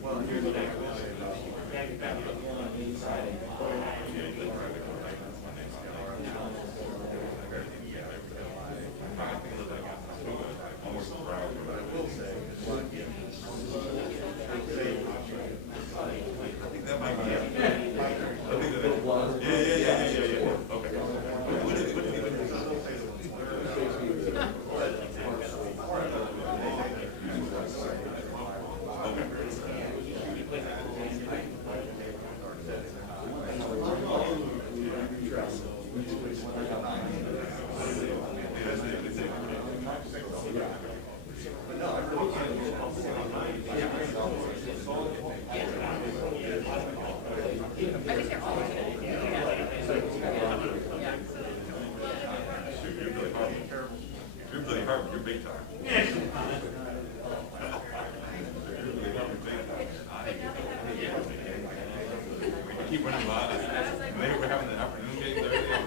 Well, here's the thing. You're really hard, you're big time. Keep running by. Maybe we're having an afternoon game there.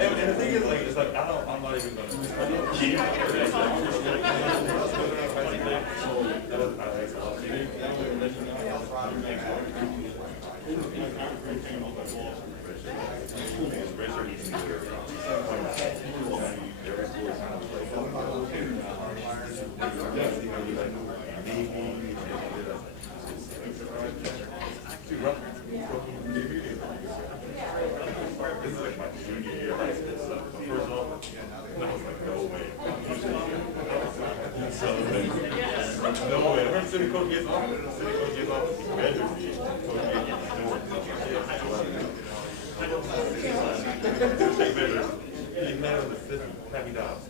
And the thing is, like, it's like, I'm not even going to keep This is like my junior year of high school, so first off, and I was like, no way. So, no way. I heard city coach gets off, he measured me. He met with the system, Happy Dobbs.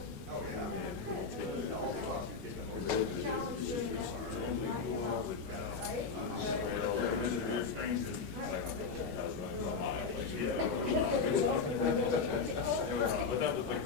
But that was like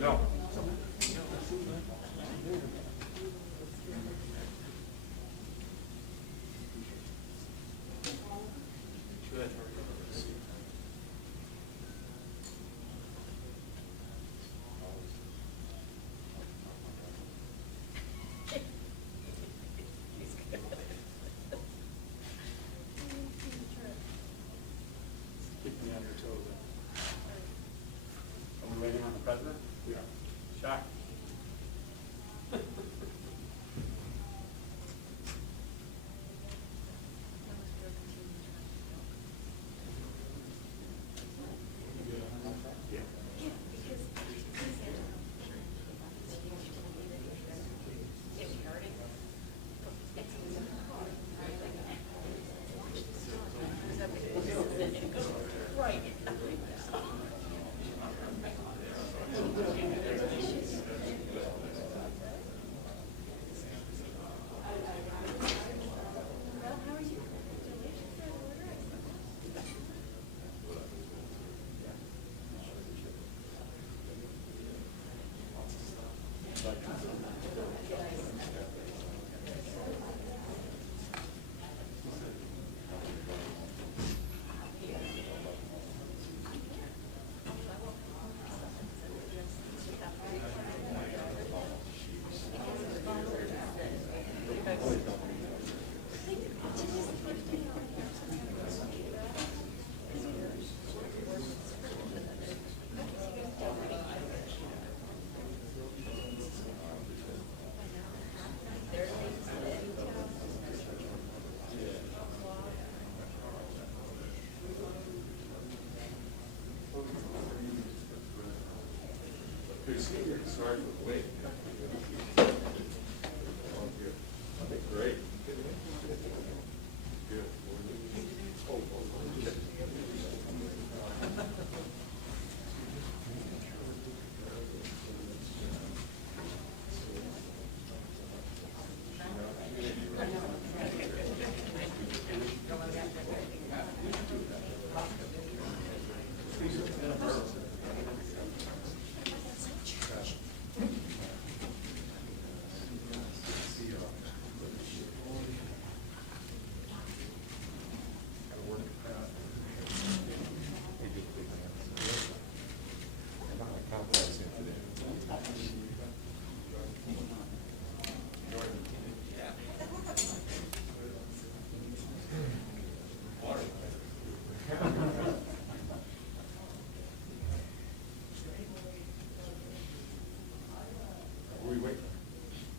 No. Keep me on your toes. Are we waiting on the president? We are. Shock. Sorry for the wait. Great. Good.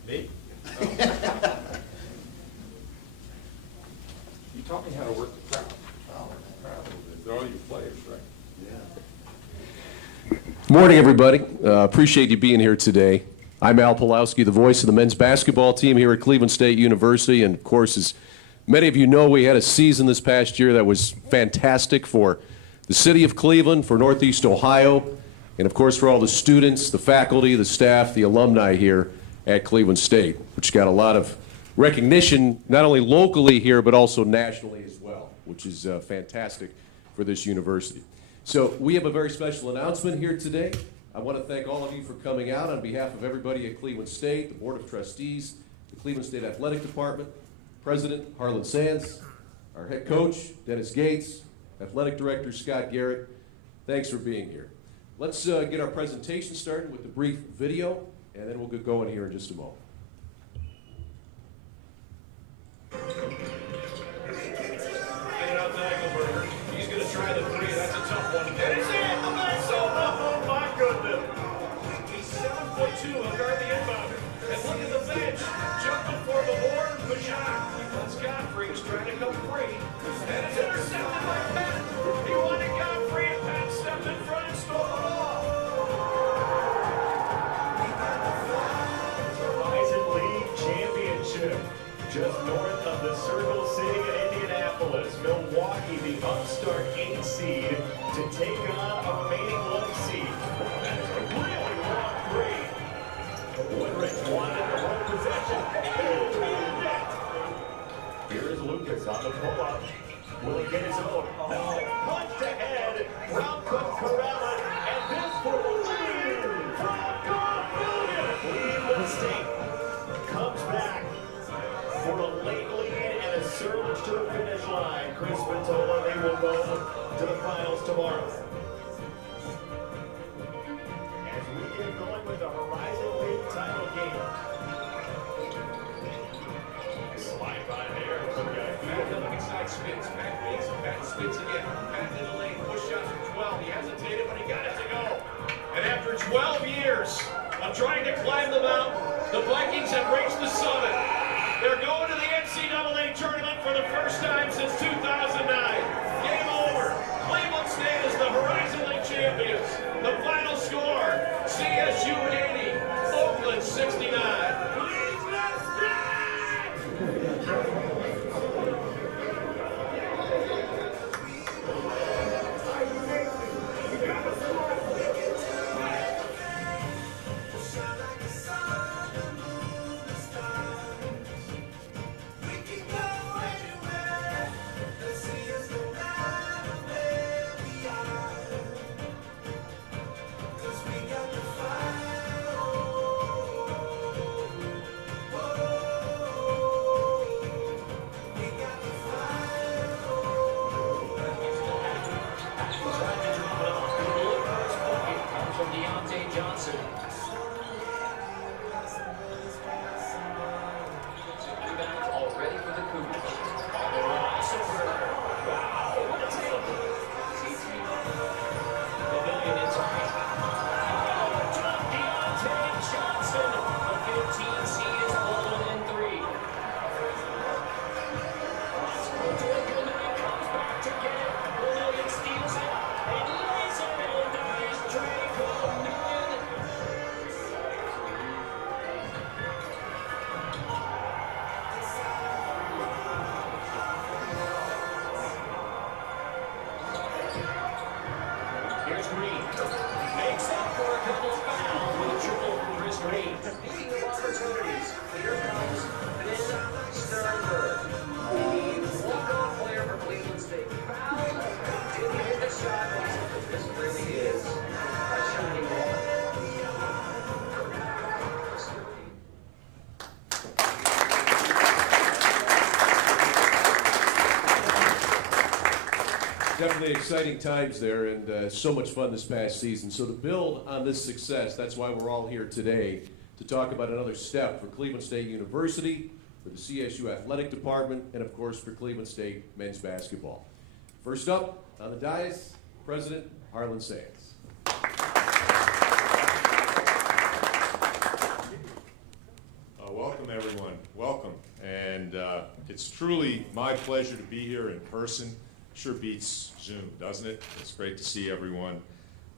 Me? You taught me how to work the crowd. They're all your players, right? Yeah. Morning, everybody. Appreciate you being here today. I'm Al Pulowski, the voice of the men's basketball team here at Cleveland State University. And, of course, as many of you know, we had a season this past year that was fantastic for the city of Cleveland, for Northeast Ohio, and, of course, for all the students, the faculty, the staff, the alumni here at Cleveland State, which got a lot of recognition not only locally here but also nationally as well, which is fantastic for this university. So we have a very special announcement here today. I want to thank all of you for coming out on behalf of everybody at Cleveland State, the Board of Trustees, the Cleveland State Athletic Department, President Harlan Sands, our head coach, Dennis Gates, Athletic Director Scott Garrett. Thanks for being here. Let's get our presentation started with the brief video, and then we'll get going here in just a moment. Get it out to Engelberger. He's going to try the three. That's a tough one. And it's in. Oh, my goodness. He's 7'2", he'll guard the inbounder. And look at the bench. Jumping for the board. Bajak. That's Godfrey. He's trying to come free. And it's intercepted by Pat. He wanted Godfrey, and Pat stepped in front and stole the ball. Horizon League Championship. Just north of the Circle City in Indianapolis, Milwaukee, the upstart 8 seed, to take on a remaining 1 seed. That is a really long three. Woodridge wanted the one possession. Here is Lucas on the pull-up. Will he get his own? No, punched ahead. Brown comes Corella, and this for After 12 years of trying to climb the mountain, the Vikings have reached the summit. They're going to the NCAA Tournament for the first time since 2009. Game over. Cleveland State is the Horizon League champions. The final score, CSU 80, Oakland 69. Cleveland State! Here's Green. Makes up for a couple of fouls with a triple from Chris Green. Speaking of opportunities, here comes Ben Sternberg, the walk-on player for Cleveland State. Foul. Didn't hit the shot, but this really is a shining ball. Definitely exciting times there, and so much fun this past season. So to build on this success, that's why we're all here today, to talk about another step for Cleveland State University, for the CSU Athletic Department, and of course for Cleveland State men's basketball. First up on the dais, President Harlan Sands. Welcome, everyone. Welcome. And it's truly my pleasure to be here in person. Sure beats Zoom, doesn't it? It's great to see everyone.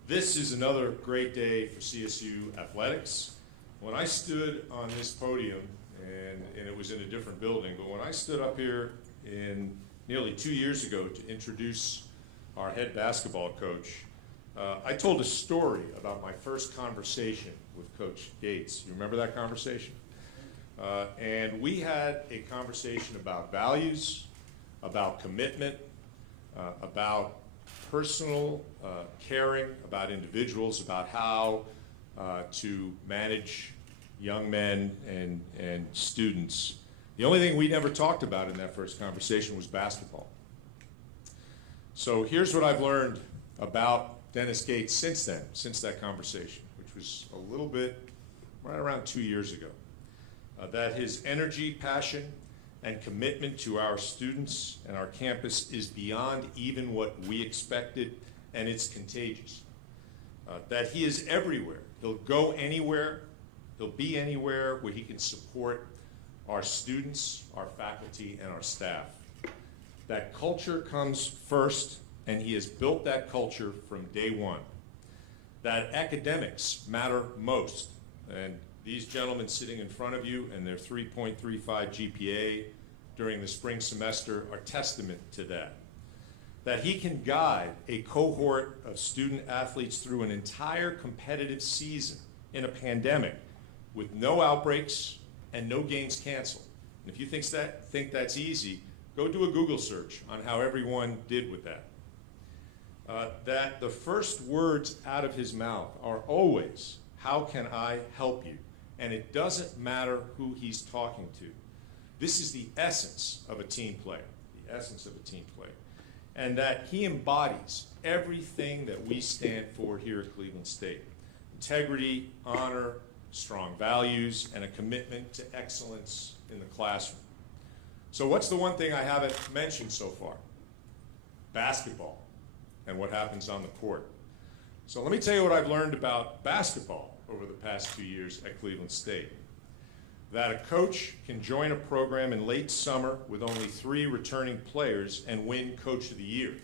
This is another great day for CSU athletics. When I stood on this podium, and it was in a different building, but when I stood up here in nearly 2 years ago to introduce our head basketball coach, I told a story about my first conversation with Coach Gates. You remember that conversation? And we had a conversation about values, about commitment, about personal caring, about individuals, about how to manage young men and students. The only thing we never talked about in that first conversation was basketball. So here's what I've learned about Dennis Gates since then, since that conversation, which was a little bit right around 2 years ago. That his energy, passion, and commitment to our students and our campus is beyond even what we expected, and it's contagious. That he is everywhere. He'll go anywhere. He'll be anywhere where he can support our students, our faculty, and our staff. That culture comes first, and he has built that culture from day one. That academics matter most, and these gentlemen sitting in front of you and their 3.35 GPA during the spring semester are testament to that. That he can guide a cohort of student athletes through an entire competitive season in a pandemic with no outbreaks and no games canceled. And if you think that's easy, go do a Google search on how everyone did with that. That the first words out of his mouth are always, "How can I help you?" And it doesn't matter who he's talking to. This is the essence of a team player, the essence of a team player. And that he embodies everything that we stand for here at Cleveland State. Integrity, honor, strong values, and a commitment to excellence in the classroom. So what's the one thing I haven't mentioned so far? Basketball and what happens on the court. So let me tell you what I've learned about basketball over the past 2 years at Cleveland State. That a coach can join a program in late summer with only 3 returning players and win Coach of the Year.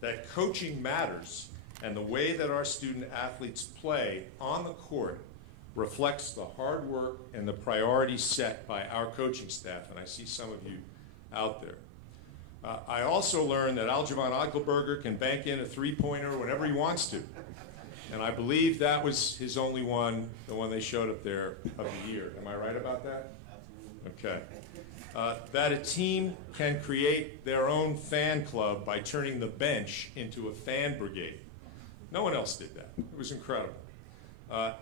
That coaching matters, and the way that our student athletes play on the court reflects the hard work and the priorities set by our coaching staff, and I see some of you out there. I also learned that Aljamain Eichelberger can bank in a three-pointer whenever he wants to. And I believe that was his only one, the one they showed up there of the year. Am I right about that? Absolutely. Okay. That a team can create their own fan club by turning the bench into a fan brigade. No one else did that. It was incredible.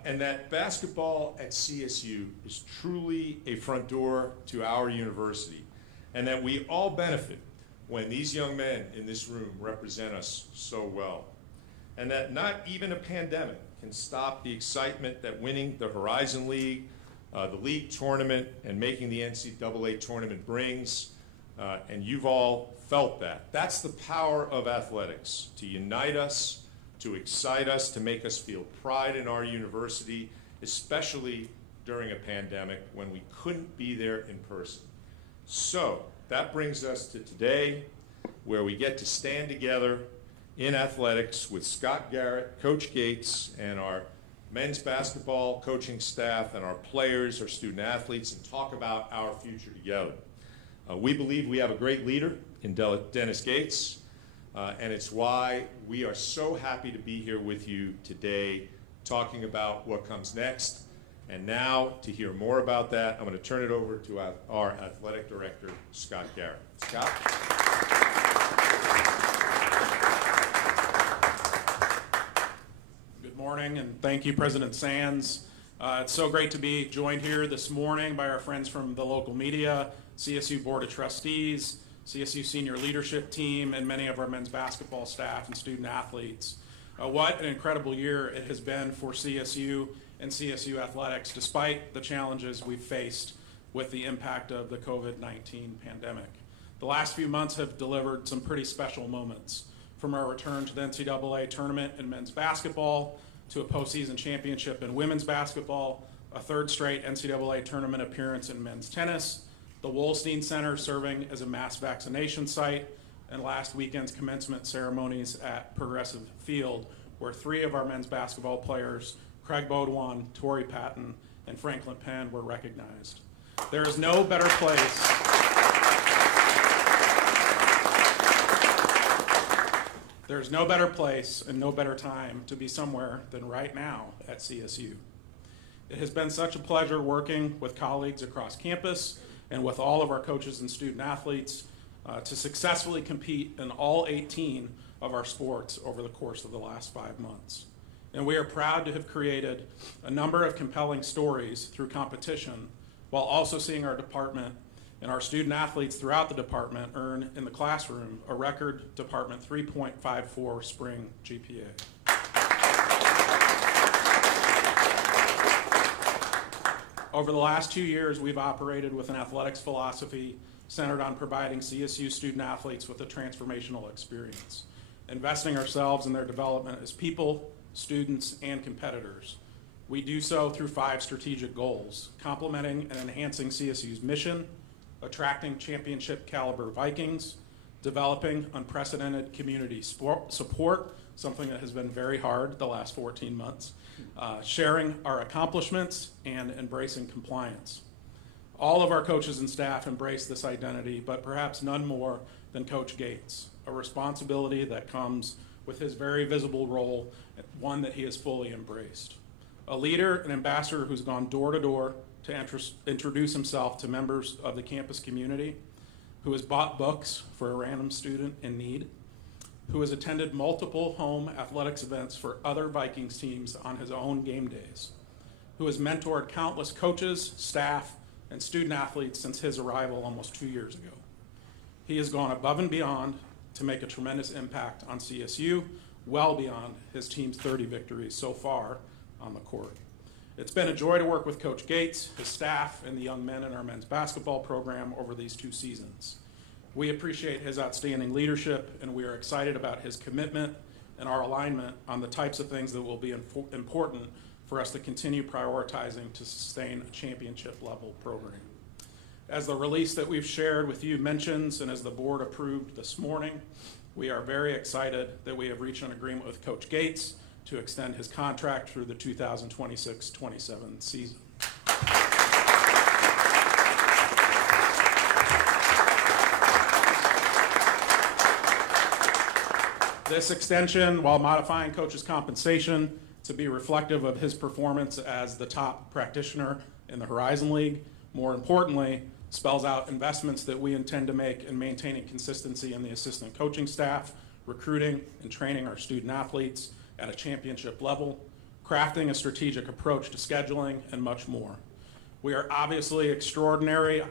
And that basketball at CSU is truly a front door to our university, and that we all benefit when these young men in this room represent us so well. And that not even a pandemic can stop the excitement that winning the Horizon League, the league tournament, and making the NCAA tournament brings. And you've all felt that. That's the power of athletics, to unite us, to excite us, to make us feel pride in our university, especially during a pandemic when we couldn't be there in person. So that brings us to today, where we get to stand together in athletics with Scott Garrett, Coach Gates, and our men's basketball coaching staff and our players, our student athletes, and talk about our future together. We believe we have a great leader in Dennis Gates, and it's why we are so happy to be here with you today talking about what comes next. And now, to hear more about that, I'm going to turn it over to our athletic director, Scott Garrett. Scott? Good morning, and thank you, President Sands. It's so great to be joined here this morning by our friends from the local media, CSU Board of Trustees, CSU Senior Leadership Team, and many of our men's basketball staff and student athletes. What an incredible year it has been for CSU and CSU athletics, despite the challenges we've faced with the impact of the COVID-19 pandemic. The last few months have delivered some pretty special moments, from our return to the NCAA Tournament in men's basketball, to a postseason championship in women's basketball, a third straight NCAA Tournament appearance in men's tennis, the Wolstein Center serving as a mass vaccination site, and last weekend's commencement ceremonies at Progressive Field, where 3 of our men's basketball players, Craig Baudouin, Torrey Patton, and Franklin Penn, were recognized. There is no better place There's no better place and no better time to be somewhere than right now at CSU. It has been such a pleasure working with colleagues across campus and with all of our coaches and student athletes to successfully compete in all 18 of our sports over the course of the last 5 months. And we are proud to have created a number of compelling stories through competition, while also seeing our department and our student athletes throughout the department earn in the classroom a record department 3.54 spring GPA. Over the last 2 years, we've operated with an athletics philosophy centered on providing CSU student athletes with a transformational experience, investing ourselves in their development as people, students, and competitors. We do so through 5 strategic goals: complementing and enhancing CSU's mission, attracting championship caliber Vikings, developing unprecedented community support, something that has been very hard the last 14 months, sharing our accomplishments, and embracing compliance. All of our coaches and staff embrace this identity, but perhaps none more than Coach Gates, a responsibility that comes with his very visible role, one that he has fully embraced. A leader, an ambassador who's gone door to door to introduce himself to members of the campus community, who has bought books for a random student in need, who has attended multiple home athletics events for other Vikings teams on his own game days, who has mentored countless coaches, staff, and student athletes since his arrival almost 2 years ago. He has gone above and beyond to make a tremendous impact on CSU, well beyond his team's 30 victories so far on the court. It's been a joy to work with Coach Gates, his staff, and the young men in our men's basketball program over these 2 seasons. We appreciate his outstanding leadership, and we are excited about his commitment and our alignment on the types of things that will be important for us to continue prioritizing to sustain a championship level program. As the release that we've shared with you mentions, and as the board approved this morning, we are very excited that we have reached an agreement with Coach Gates to extend his contract through the 2026-27 season. This extension, while modifying Coach's compensation to be reflective of his performance as the top practitioner in the Horizon League, more importantly, spells out investments that we intend to make in maintaining consistency in the assistant coaching staff, recruiting and training our student athletes at a championship level, crafting a strategic approach to scheduling, and much more. We are obviously extraordinarily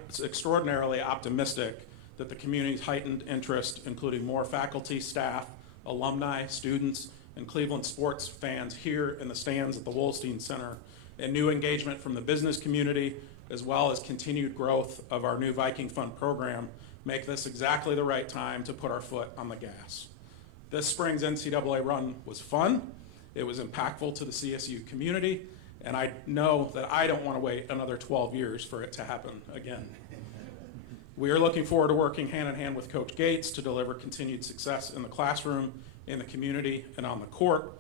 optimistic that the community's heightened interest, including more faculty, staff, alumni, students, and Cleveland sports fans here in the stands at the Wolstein Center, and new engagement from the business community, as well as continued growth of our new Viking Fund program, make this exactly the right time to put our foot on the gas. This spring's NCAA run was fun, it was impactful to the CSU community, and I know that I don't want to wait another 12 years for it to happen again. We are looking forward to working hand in hand with Coach Gates to deliver continued success in the classroom, in the community, and on the court.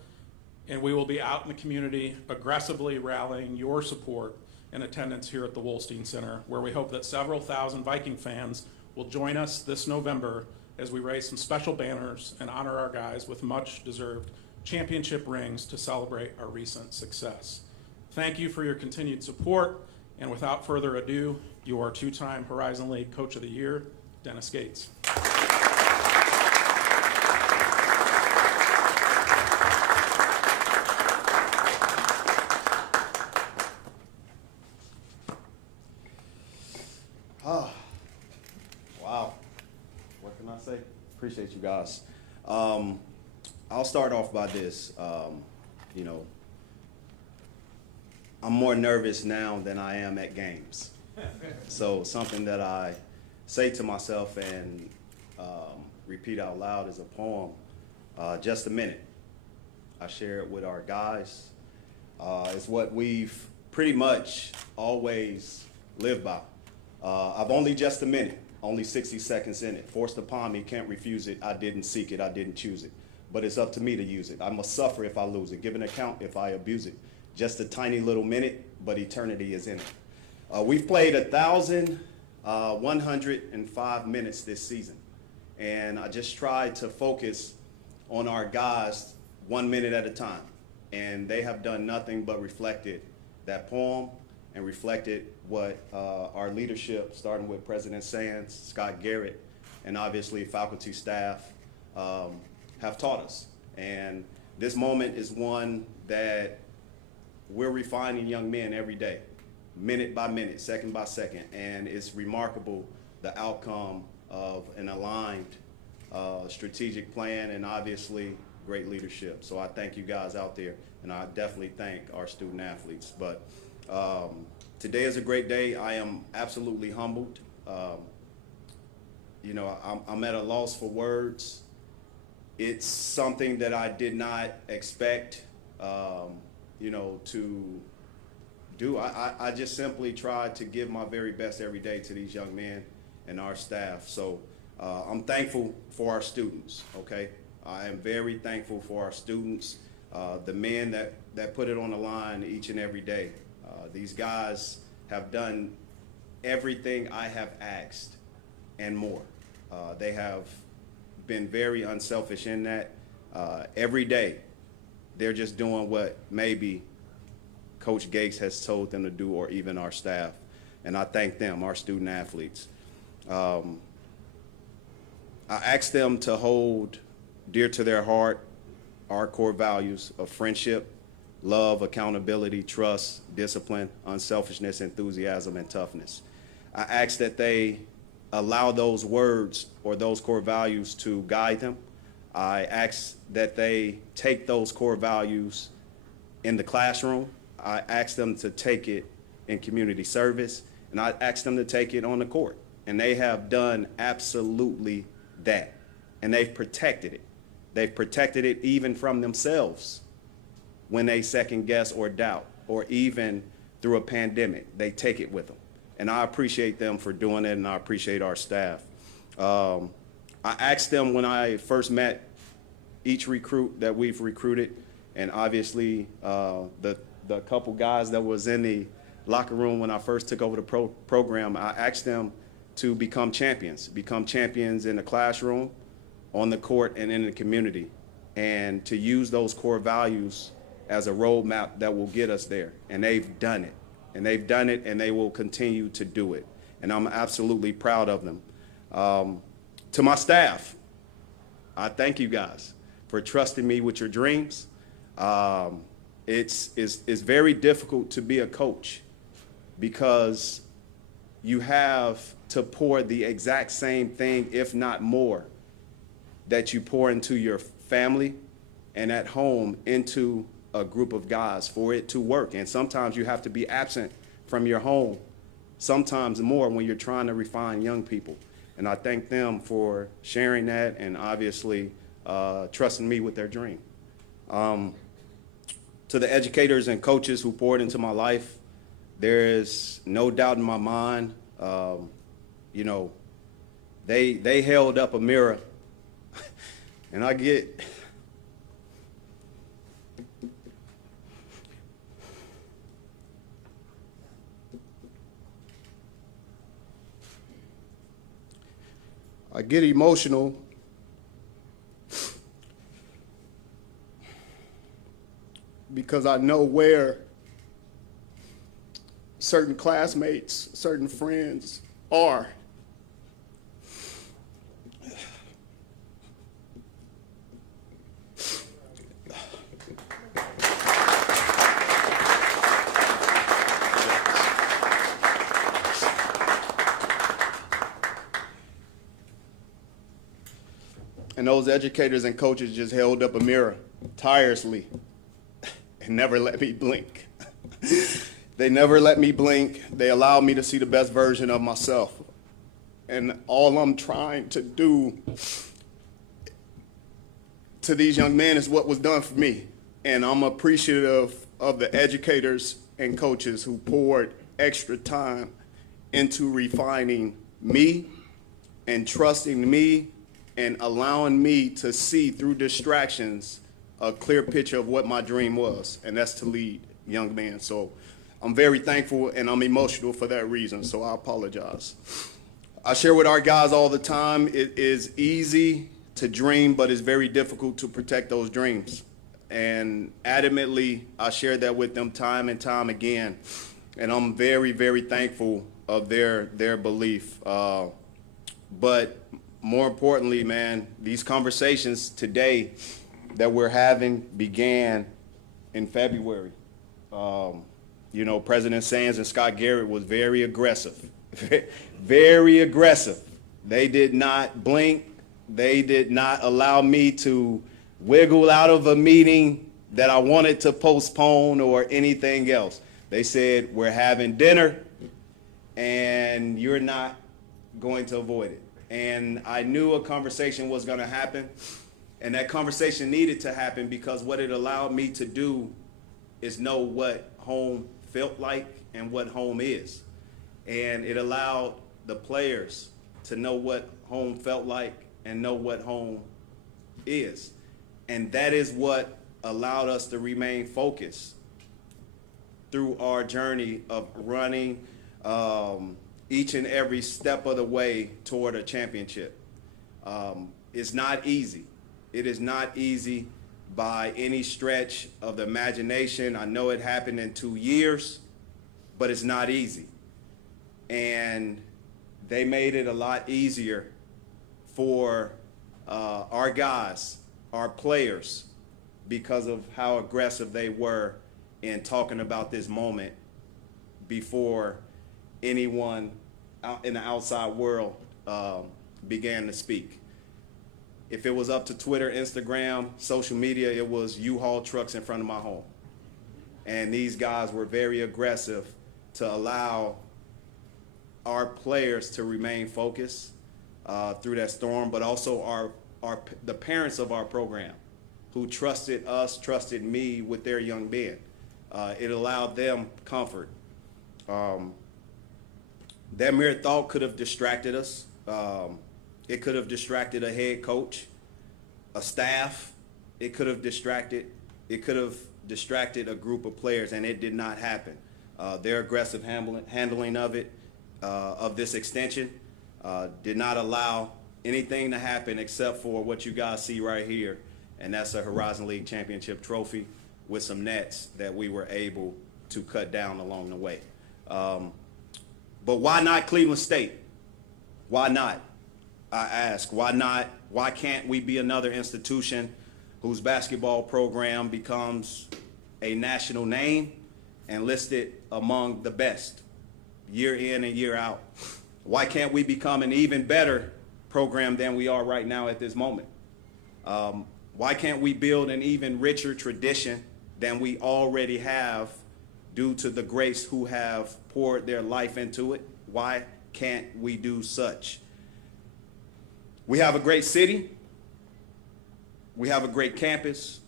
And we will be out in the community aggressively rallying your support and attendance here at the Wolstein Center, where we hope that several thousand Viking fans will join us this November as we raise some special banners and honor our guys with much-deserved championship rings to celebrate our recent success. Thank you for your continued support, and without further ado, your two-time Horizon League Coach of the Year, Dennis Gates. Wow. What can I say? Appreciate you guys. I'll start off by this. I'm more nervous now than I am at games. So something that I say to myself and repeat out loud is a poem, Just a Minute. I share it with our guys. It's what we've pretty much always lived by. I've only just a minute, only 60 seconds in it. Forced upon me, can't refuse it. I didn't seek it, I didn't choose it. But it's up to me to use it. I must suffer if I lose it, give an account if I abuse it. Just a tiny little minute, but eternity is in it. We've played 1,105 minutes this season. And I just tried to focus on our guys 1 minute at a time. And they have done nothing but reflected that poem and reflected what our leadership, starting with President Sands, Scott Garrett, and obviously faculty staff have taught us. And this moment is one that we're refining young men every day, minute by minute, second by second, and it's remarkable the outcome of an aligned strategic plan and obviously great leadership. So I thank you guys out there, and I definitely thank our student athletes. But today is a great day. I am absolutely humbled. I'm at a loss for words. It's something that I did not expect, to do. I just simply try to give my very best every day to these young men and our staff. So I'm thankful for our students, okay? I am very thankful for our students, the men that put it on the line each and every day. These guys have done everything I have asked and more. They have been very unselfish in that. Every day, they're just doing what maybe Coach Gates has told them to do, or even our staff. And I thank them, our student athletes. I ask them to hold dear to their heart our core values of friendship, love, accountability, trust, discipline, unselfishness, enthusiasm, and toughness. I ask that they allow those words or those core values to guide them. I ask that they take those core values in the classroom. I ask them to take it in community service, and I ask them to take it on the court. And they have done absolutely that, and they've protected it. They've protected it even from themselves when they second guess or doubt, or even through a pandemic. They take it with them. And I appreciate them for doing it, and I appreciate our staff. I asked them when I first met each recruit that we've recruited, and obviously the couple guys that was in the locker room when I first took over the program, I asked them to become champions in the classroom, on the court, and in the community, and to use those core values as a roadmap that will get us there. And they've done it. And they've done it, and they will continue to do it. And I'm absolutely proud of them. To my staff, I thank you guys for trusting me with your dreams. It's very difficult to be a coach because you have to pour the exact same thing, if not more, that you pour into your family and at home into a group of guys for it to work. And sometimes you have to be absent from your home, sometimes more when you're trying to refine young people. And I thank them for sharing that and obviously trusting me with their dream. To the educators and coaches who poured into my life, there is no doubt in my mind, you know, they held up a mirror and I get emotional because I know where certain classmates, certain friends are. And those educators and coaches just held up a mirror tirelessly and never let me blink. They never let me blink. They allowed me to see the best version of myself. And all I'm trying to do to these young men is what was done for me. And I'm appreciative of the educators and coaches who poured extra time into refining me and trusting me and allowing me to see through distractions a clear picture of what my dream was, and that's to lead young men. So I'm very thankful and I'm emotional for that reason, so I apologize. I share with our guys all the time, it is easy to dream, but it's very difficult to protect those dreams. And adamantly, I share that with them time and time again. And I'm very, very thankful of their belief. But more importantly, man, these conversations today that we're having began in February. You know, President Sands and Scott Garrett was very aggressive, very aggressive. They did not blink. They did not allow me to wiggle out of a meeting that I wanted to postpone or anything else. They said, we're having dinner and you're not going to avoid it. And I knew a conversation was going to happen, and that conversation needed to happen because what it allowed me to do is know what home felt like and what home is. And it allowed the players to know what home felt like and know what home is. And that is what allowed us to remain focused through our journey of running each and every step of the way toward a championship. It's not easy. It is not easy by any stretch of the imagination. I know it happened in 2 years, but it's not easy. And they made it a lot easier for our guys, our players, because of how aggressive they were in talking about this moment before anyone out in the outside world began to speak. If it was up to Twitter, Instagram, social media, it was U-Haul trucks in front of my home. And these guys were very aggressive to allow our players to remain focused through that storm, but also the parents of our program, who trusted us, trusted me with their young men. It allowed them comfort. That mere thought could have distracted us. It could have distracted a head coach, a staff. It could have distracted a group of players, and it did not happen. Their aggressive handling of it, of this extension, did not allow anything to happen except for what you guys see right here, and that's a Horizon League championship trophy with some nets that we were able to cut down along the way. But why not Cleveland State? Why not? I ask, why not? Why can't we be another institution whose basketball program becomes a national name and listed among the best year in and year out? Why can't we become an even better program than we are right now at this moment? Why can't we build an even richer tradition than we already have due to the greats who have poured their life into it? Why can't we do such? We have a great city. We have a great campus.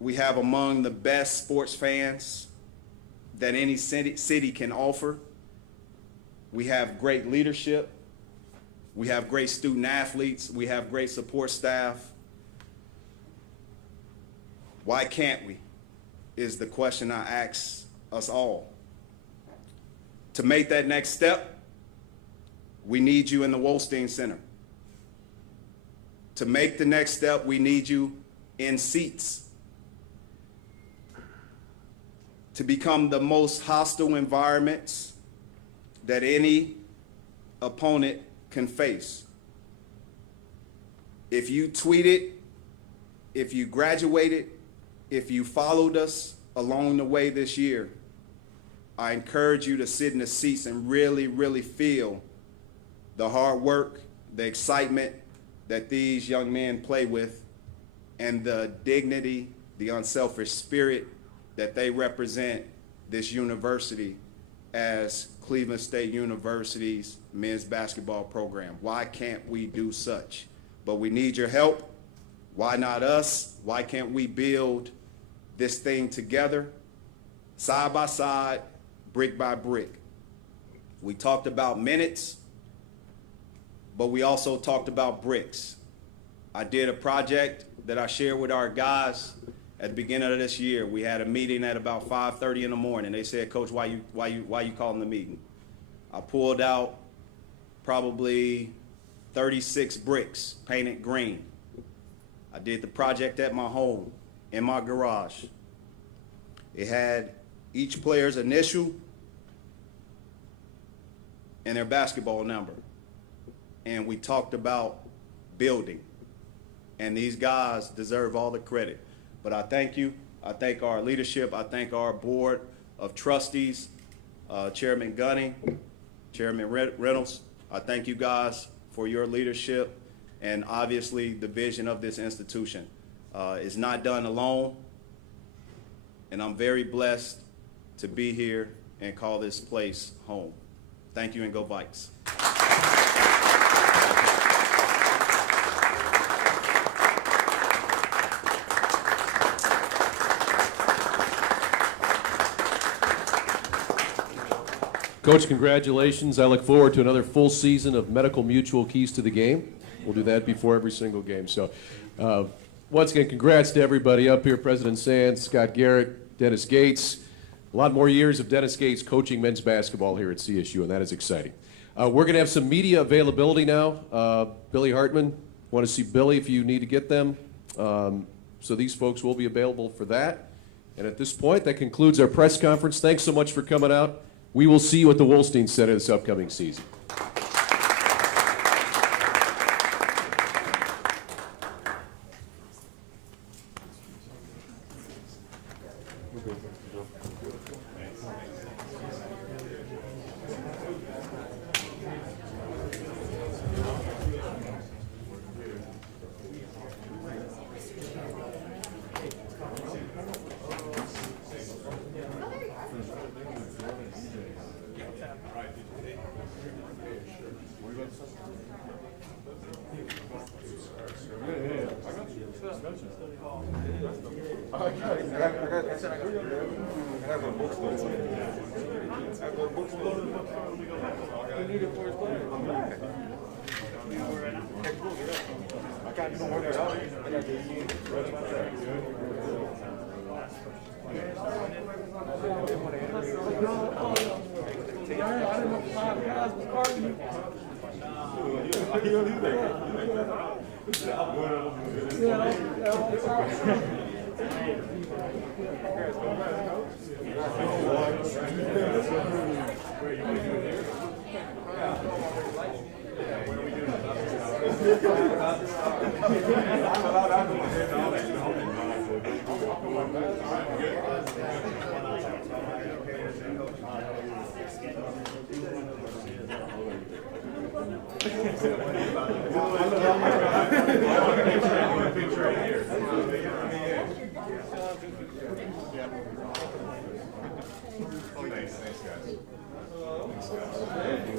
We have among the best sports fans that any city can offer. We have great leadership. We have great student athletes. We have great support staff. Why can't we? Is the question I ask us all. To make that next step, we need you in the Wolstein Center. To make the next step, we need you in seats. To become the most hostile environments that any opponent can face. If you tweeted, if you graduated, if you followed us along the way this year, I encourage you to sit in the seats and really, really feel the hard work, the excitement that these young men play with, and the dignity, the unselfish spirit that they represent this university as Cleveland State University's men's basketball program. Why can't we do such? But we need your help. Why not us? Why can't we build this thing together, side by side, brick by brick? We talked about minutes, but we also talked about bricks. I did a project that I shared with our guys at the beginning of this year. We had a meeting at about 5:30 in the morning. They said, "Coach, why you calling the meeting?" I pulled out probably 36 bricks painted green. I did the project at my home, in my garage. It had each player's initial and their basketball number. And we talked about building. And these guys deserve all the credit. But I thank you. I thank our leadership. I thank our board of trustees, Chairman Gunning, Chairman Reynolds. I thank you guys for your leadership and obviously the vision of this institution. It's not done alone. And I'm very blessed to be here and call this place home. Thank you, and go Vikes. Coach, congratulations. I look forward to another full season of Medical Mutual Keys to the Game. We'll do that before every single game. So once again, congrats to everybody up here, President Sands, Scott Garrett, Dennis Gates. A lot more years of Dennis Gates coaching men's basketball here at CSU, and that is exciting. We're going to have some media availability now. Billy Hartman, want to see Billy if you need to get them. So these folks will be available for that. And at this point, that concludes our press conference. Thanks so much for coming out. We will see you at the Wolstein Center this upcoming season.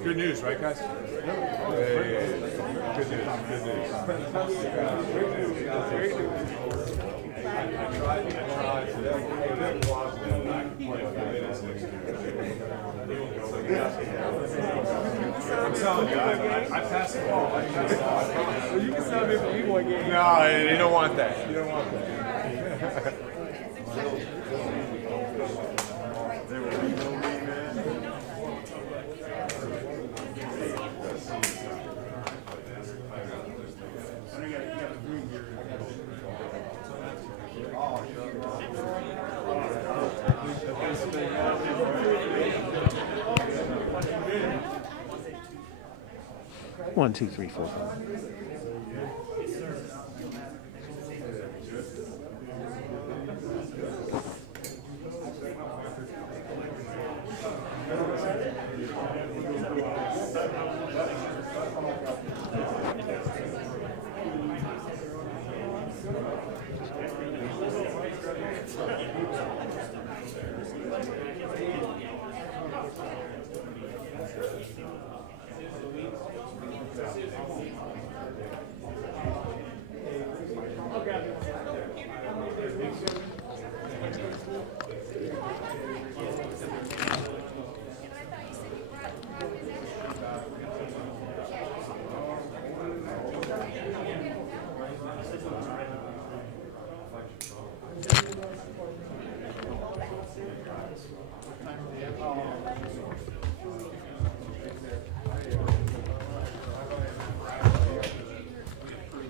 Good news, right, guys? Good news. I'm telling you, I passed the ball. Well, you can sub me for E1 game. No, you don't want that. You don't want that. One, two, three, four, five.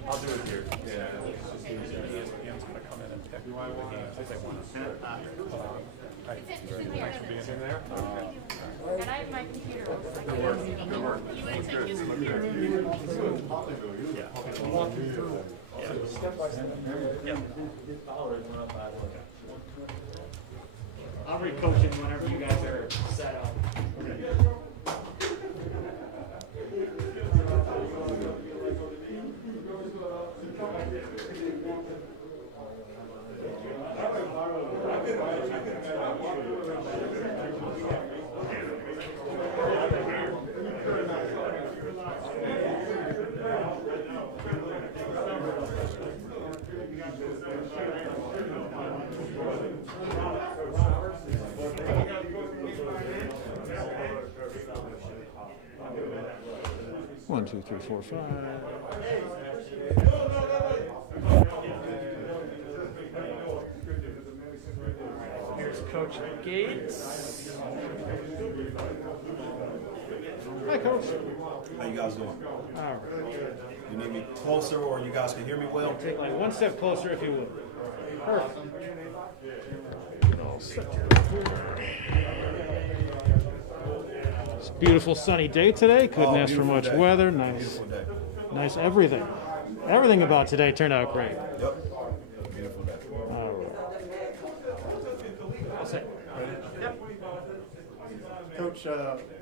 I'll do it here. Yeah. ESPN's going to come in and pick the games if they want to. Thanks for being there. And I have my computer. Good work. You would take his computer. I'll re-coach him whenever you guys are set up. One, two, three, four, five. Here's Coach Gates. Hi, Coach. How you guys doing? All right. You need me closer or you guys can hear me well? Take like one step closer if you would. Perfect. It's a beautiful sunny day today. Couldn't ask for Beautiful much day. weather. Nice. Beautiful day. Nice everything. Everything about today turned out great. Yep. Beautiful day. All right. Coach,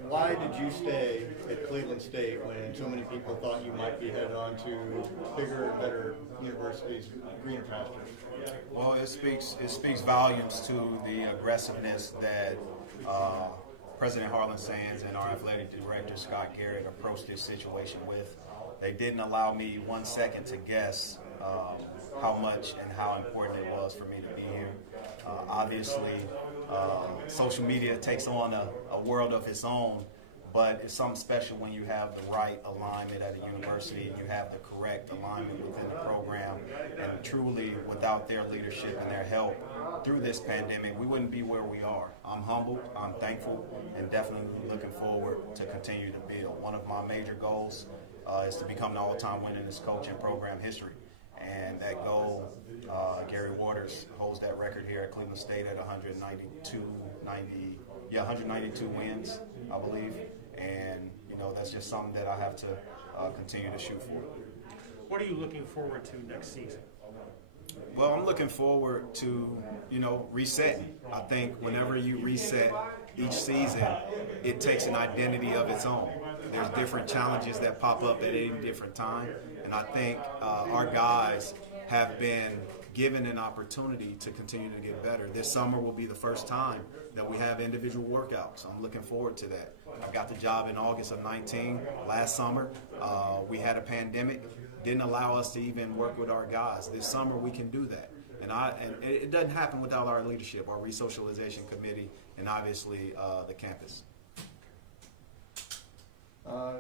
why did you stay at Cleveland State when so many people thought you might be headed on to bigger and better universities, greener pastures? Well, it speaks volumes to the aggressiveness that President Harlan Sands and our athletic director Scott Garrett approached this situation with. They didn't allow me 1 second to guess how much and how important it was for me to be here. Obviously, social media takes on a world of its own, but it's something special when you have the right alignment at a university and you have the correct alignment within the program. And truly, without their leadership and their help through this pandemic, we wouldn't be where we are. I'm humbled, I'm thankful, and definitely looking forward to continue to build. One of my major goals is to become the all-time winningest coach in program history. And that goal, Gary Waters holds that record here at Cleveland State at 192 wins, I believe. And, that's just something that I have to continue to shoot for. What are you looking forward to next season? Well, I'm looking forward to, resetting. I think whenever you reset each season, it takes an identity of its own. There's different challenges that pop up at any different time. And I think our guys have been given an opportunity to continue to get better. This summer will be the first time that we have individual workouts. I'm looking forward to that. I got the job in August of 19. Last summer, we had a pandemic. Didn't allow us to even work with our guys. This summer, we can do that. And it doesn't happen without our leadership, our resocialization committee, and obviously the campus.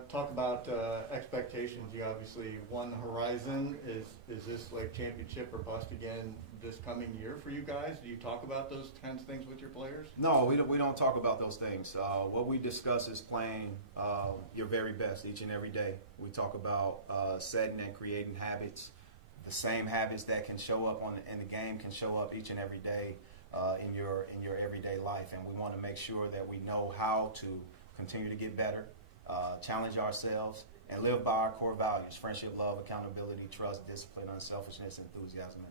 Talk about expectations. You obviously won the Horizon. Is this like championship or bust again this coming year for you guys? Do you talk about those kinds of things with your players? No, we don't talk about those things. What we discuss is playing your very best each and every day. We talk about setting and creating habits. The same habits that can show up in the game can show up each and every day in your everyday life. And we want to make sure that we know how to continue to get better, challenge ourselves, and live by our core values: friendship, love, accountability, trust, discipline, unselfishness, enthusiasm,